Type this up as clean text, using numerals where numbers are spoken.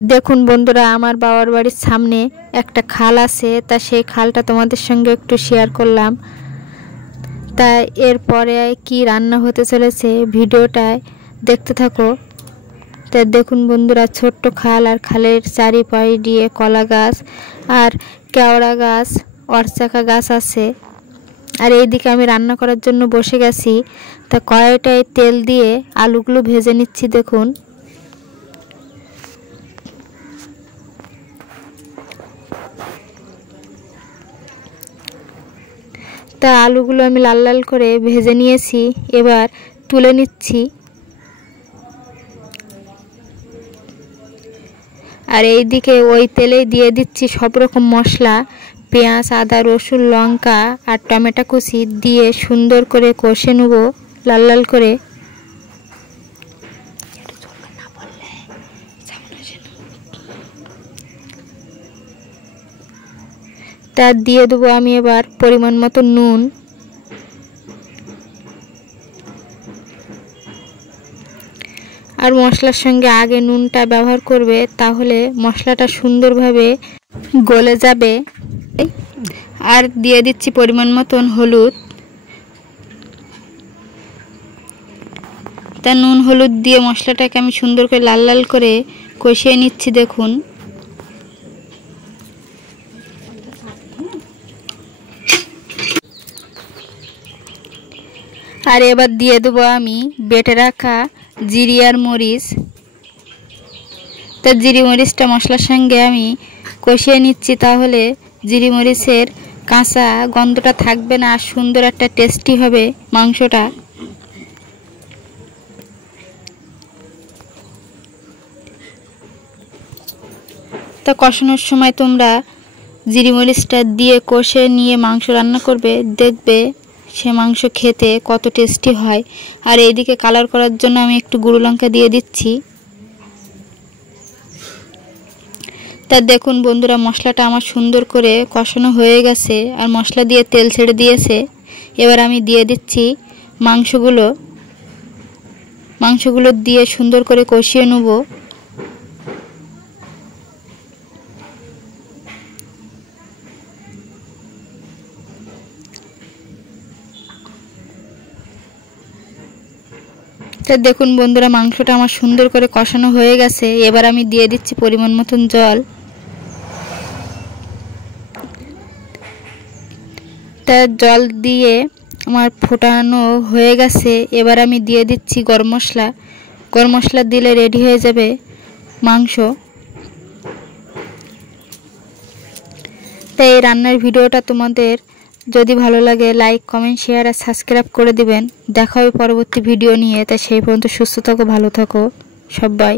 দেখুন বন্ধুরা, আমার বাবার বাড়ির সামনে একটা খাল আছে, তা সেই খালটা তোমাদের সঙ্গে একটু শেয়ার করলাম। তা এরপরে কি রান্না হতে চলেছে ভিডিওটায় দেখতে থাকো। তা দেখুন বন্ধুরা, ছোট্ট খাল আর খালের চারিপাশ দিয়ে কলা গাছ আর কেওড়া গাছ, অরচাকা গাছ আছে। আর এইদিকে আমি রান্না করার জন্য বসে গেছি। তা কড়াইটায় তেল দিয়ে আলুগুলো ভেজে নিচ্ছি। দেখুন তা আলুগুলো আমি লাল লাল করে ভেজে নিয়েছি, এবার তুলে নিচ্ছি। আর এইদিকে ওই তেলেই দিয়ে দিচ্ছি সব রকম মশলা, পেঁয়াজ, আদা, রসুন, লঙ্কা আর টমেটো কুচি দিয়ে সুন্দর করে কষে নেব লাল লাল করে। তা দিয়ে দেবো আমি এবার পরিমাণ মতো নুন, আর মশলার সঙ্গে আগে নুনটা ব্যবহার করবে, তাহলে মশলাটা সুন্দরভাবে গলে যাবে। আর দিয়ে দিচ্ছি পরিমাণ মতন হলুদ। তা নুন হলুদ দিয়ে মশলাটাকে আমি সুন্দর করে লাল লাল করে কষিয়ে নিচ্ছি। দেখুন আর এবার দিয়ে দেবো আমি বেটে রাখা জিরি আর মরিচ। তা জিরি মরিচটা মশলার সঙ্গে আমি কষিয়ে নিচ্ছি, তাহলে জিরি মরিচের কাঁচা গন্ধটা থাকবে না আর সুন্দর একটা টেস্টি হবে মাংসটা। তা কষানোর সময় তোমরা জিরি মরিচটা দিয়ে কষে নিয়ে মাংস রান্না করবে, দেখবে সে মাংস খেতে কত টেস্টি হয়। আর এইদিকে কালার করার জন্য আমি একটু গুঁড়ো লঙ্কা দিয়ে দিচ্ছি। তা দেখুন বন্ধুরা, মশলাটা আমার সুন্দর করে কষানো হয়ে গেছে আর মশলা দিয়ে তেল ছেড়ে দিয়েছে। এবার আমি দিয়ে দিচ্ছি মাংসগুলো দিয়ে সুন্দর করে কষিয়ে নেব। তা দেখুন বন্ধুরা, মাংসটা আমার সুন্দর করে কষানো হয়ে গেছে। এবার আমি দিয়ে দিচ্ছি পরিমাণ মতন জল। তা জল দিয়ে আমার ফোটানো হয়ে গেছে। এবার আমি দিয়ে দিচ্ছি গরম মশলা। গরম মশলা দিলে রেডি হয়ে যাবে মাংস। তাই এই রান্নার ভিডিওটা তোমাদের যদি ভালো লাগে লাইক, কমেন্ট, শেয়ার আর সাবস্ক্রাইব করে দিবেন। দেখা হবে পরবর্তী ভিডিও নিয়ে। তাই সেই পর্যন্ত সুস্থ থাকো, ভালো থাকো সবাই।